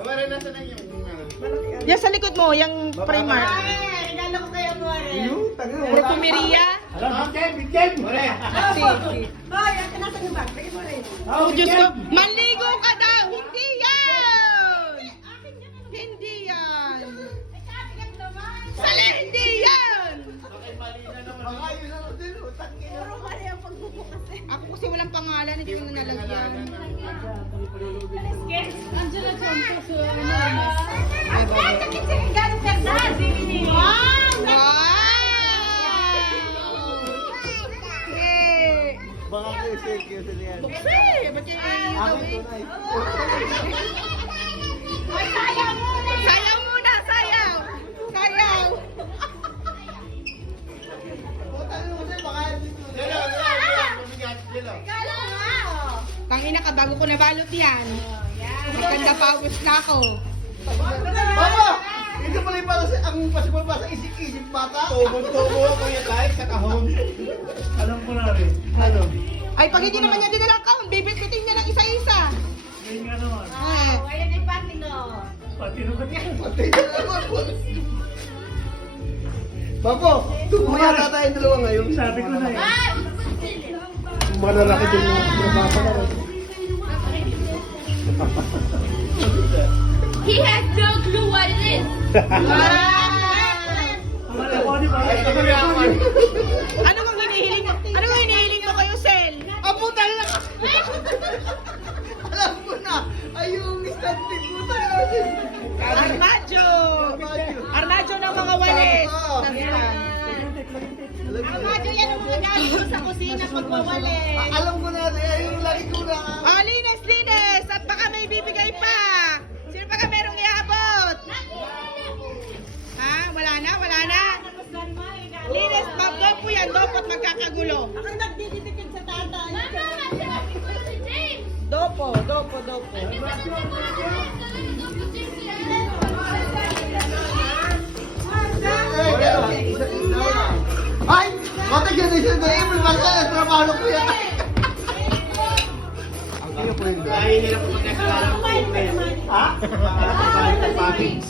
Wala na sa na yung Yan sa likod mo, yung Primark. Regalo ko kayo mo rin. Perfumeria. Bigyan! Wala! Hoy, ang kanasa ng bag. Bigyan mo rin. Oh, Diyos ko. Maligo ka daw! Hindi yan! Hindi yan! Sali, hindi yan! Puro mali ang pagbubukas eh. Ako kasi walang pangalan, hindi ko na nalagyan. Angela Johnson. Ay, sakit sa galing Fernand. Wow! Hey! Baka kayo secure sa niyan. Buksi! Ba't yung daw eh? Ay, sayang muna. Sayaw muna, sayaw! Sayaw! Regalo nga, oh. Tangina ka, bago ko nabalot yan. Maganda pawis na ako. Papa! Ito pala yung para ang pasipal pa sa isip-isip bata. Tubo ako yung kahit sa kahon. Alam ko na rin. Ano? Ay, pag hindi naman niya dinala ka, bibit-bitin niya ng isa-isa. Ngayon nga naman. Eh. Oh, ayan ay pati, no. Pati nung Patay na naman. Bapo, tubo yata tayong dalawa ngayon. sabi ko na eh. Ay! Malalaki din yung pinapasa na rin. He has no clue what it is. Wala ko, di ba? Ano kung hinihiling mo? Ano kung hinihiling mo kayo, Sel? Ah, puta na! Alam ko na! Ay, yung instant tip, puta na natin! Armadjo! Armadjo ng mga walis. Oo. Armadyo yan ang mga gamit ko sa kusina pagwawali. Alam ko na, ay, yung laki ko na. Ah, linis, linis! At baka may bibigay pa! Sino pa ka merong iabot? Ha? Wala na? Wala na? Linis, dopo yan, dopo at magkakagulo. Ako nagdidipid sa tatay. Dopo, dopo, dopo. Ay! Mata dyan isa na eh, may masaya, trabaho ko yan. Ang kaya po yun. Ay, hindi na po magkakilala ko. Ha?